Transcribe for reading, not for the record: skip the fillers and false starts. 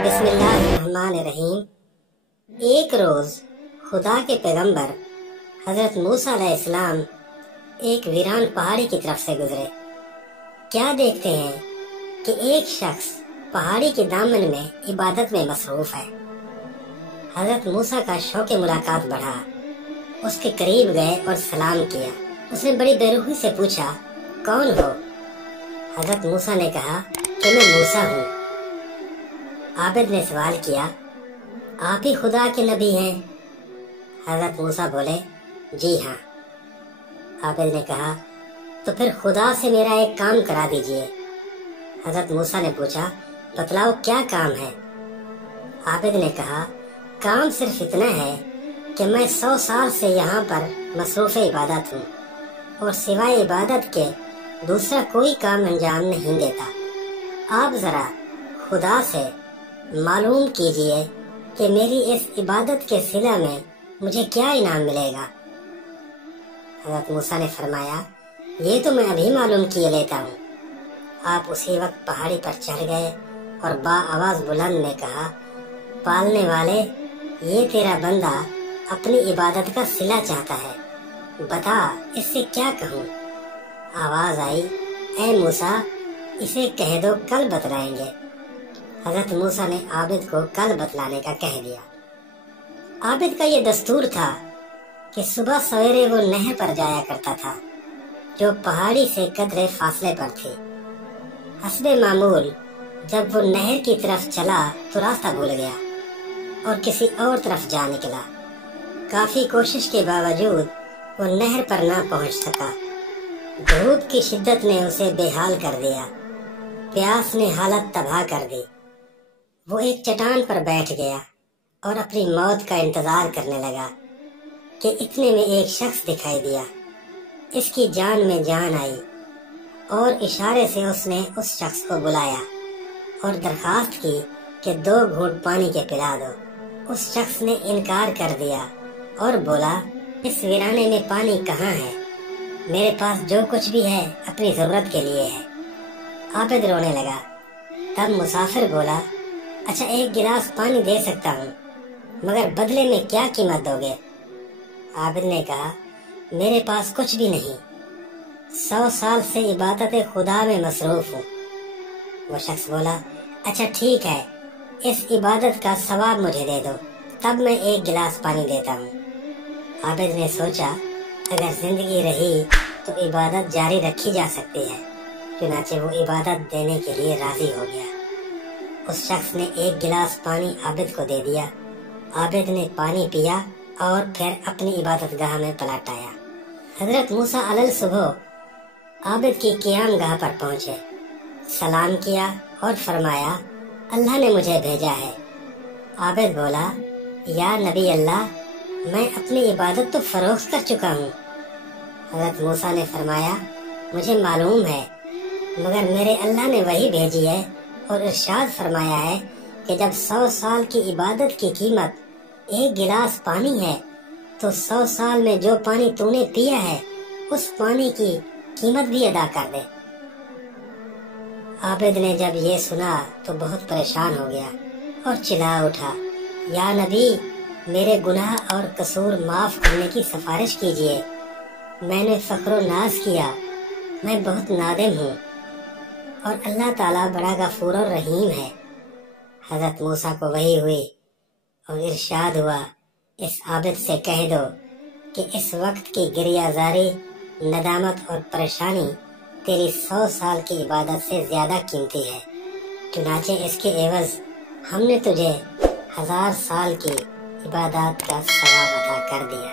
بسم اللہ الرحمن الرحیم۔ ایک روز خدا کے پیغمبر حضرت موسیٰ علیہ السلام ایک ویران پہاڑی کی طرف سے گزرے۔ کیا دیکھتے ہیں کہ ایک شخص پہاڑی کے دامن میں عبادت میں مصروف ہے۔ حضرت موسیٰ کا شوق ملاقات بڑھا، اس کے قریب گئے اور سلام کیا۔ اس نے بڑی بے رحمی سے پوچھا، کون ہو؟ حضرت موسیٰ نے کہا کہ میں موسیٰ ہوں۔ عابد نے سوال کیا، آپ ہی خدا کے نبی ہیں؟ حضرت موسیٰ بولے، جی ہاں۔ عابد نے کہا، تو پھر خدا سے میرا ایک کام کرا دیجئے۔ حضرت موسیٰ نے پوچھا، بتلاؤ کیا کام ہے؟ عابد نے کہا، کام صرف اتنا ہے کہ میں 100 سال سے یہاں پر مصروف عبادت ہوں اور سوائے عبادت کے دوسرا کوئی کام انجام نہیں دیتا۔ آپ ذرا خدا سے معلوم کیجئے کہ میری اس عبادت کے صلہ میں مجھے کیا انعام ملے گا۔ حضرت موسیٰ نے فرمایا، یہ تو میں ابھی معلوم کیے لیتا ہوں۔ آپ اسی وقت پہاڑی پر چڑھ گئے اور با آواز بلند میں کہا، پالنے والے، یہ تیرا بندہ اپنی عبادت کا صلہ چاہتا ہے، بتا اس سے کیا کہوں؟ آواز آئی، اے موسیٰ، اسے کہہ دو کل بتلائیں گے۔ حضرت موسیٰ نے عابد کو کل بتلانے کا کہہ دیا۔ عابد کا یہ دستور تھا کہ صبح سویرے وہ نہر پر جایا کرتا تھا جو پہاڑی سے قدرے فاصلے پر تھی۔ حسب معمول جب وہ نہر کی طرف چلا تو راستہ بھول گیا اور کسی اور طرف جا نکلا۔ کافی کوشش کے باوجود وہ نہر پر نہ پہنچ سکا۔ دھوپ کی شدت نے اسے بے حال کر دیا، پیاس نے حالت تباہ کر دی۔ وہ ایک چٹان پر بیٹھ گیا اور اپنی موت کا انتظار کرنے لگا کہ اتنے میں ایک شخص دکھائی دیا۔ اس کی جان میں جان آئی اور اشارے سے اس نے اس شخص کو بلایا اور درخواست کی کہ 2 گھونٹ پانی کے پلا دو۔ اس شخص نے انکار کر دیا اور بولا، اس ویرانے میں پانی کہاں ہے؟ میرے پاس جو کچھ بھی ہے اپنی ضرورت کے لیے ہے۔ عابد رونے لگا۔ تب مسافر بولا، اچھا 1 گلاس پانی دے سکتا ہوں، مگر بدلے میں کیا قیمت دو گے؟ عابد نے کہا، میرے پاس کچھ بھی نہیں، 100 سال سے عبادت خدا میں مصروف ہوں۔ وہ شخص بولا، اچھا ٹھیک ہے، اس عبادت کا ثواب مجھے دے دو، تب میں 1 گلاس پانی دیتا ہوں۔ عابد نے سوچا، اگر زندگی رہی تو عبادت جاری رکھی جا سکتی ہے، چنانچہ وہ عبادت دینے کے لیے راضی ہو گیا۔ اس شخص نے 1 گلاس پانی عابد کو دے دیا۔ عابد نے پانی پیا اور پھر اپنی عبادت گاہ میں پلٹ آیا۔ حضرت موسیٰ علیہ صبح عابد کی قیام گاہ پر پہنچے، سلام کیا اور فرمایا، اللہ نے مجھے بھیجا ہے۔ عابد بولا، یا نبی اللہ، میں اپنی عبادت تو فروخت کر چکا ہوں۔ حضرت موسیٰ نے فرمایا، مجھے معلوم ہے، مگر میرے اللہ نے وہی بھیجی ہے اور ارشاد فرمایا ہے کہ جب 100 سال کی عبادت کی قیمت 1 گلاس پانی ہے تو 100 سال میں جو پانی تو نے پیا ہے اس پانی کی قیمت بھی ادا کر دے۔ عابد نے جب یہ سنا تو بہت پریشان ہو گیا اور چلا اٹھا، یا نبی، میرے گناہ اور قصور معاف کرنے کی سفارش کیجیے، میں نے فخر و ناز کیا، میں بہت نادم ہوں اور اللہ تعالیٰ بڑا غفور اور رحیم ہے۔ حضرت موسیٰ کو وحی ہوئی اور ارشاد ہوا، اس عابد سے کہہ دو کہ اس وقت کی گریہ زاری، ندامت اور پریشانی تیری 100 سال کی عبادت سے زیادہ قیمتی ہے، چنانچہ اس کے عوض ہم نے تجھے 1000 سال کی عبادات کا ثواب عطا کر دیا۔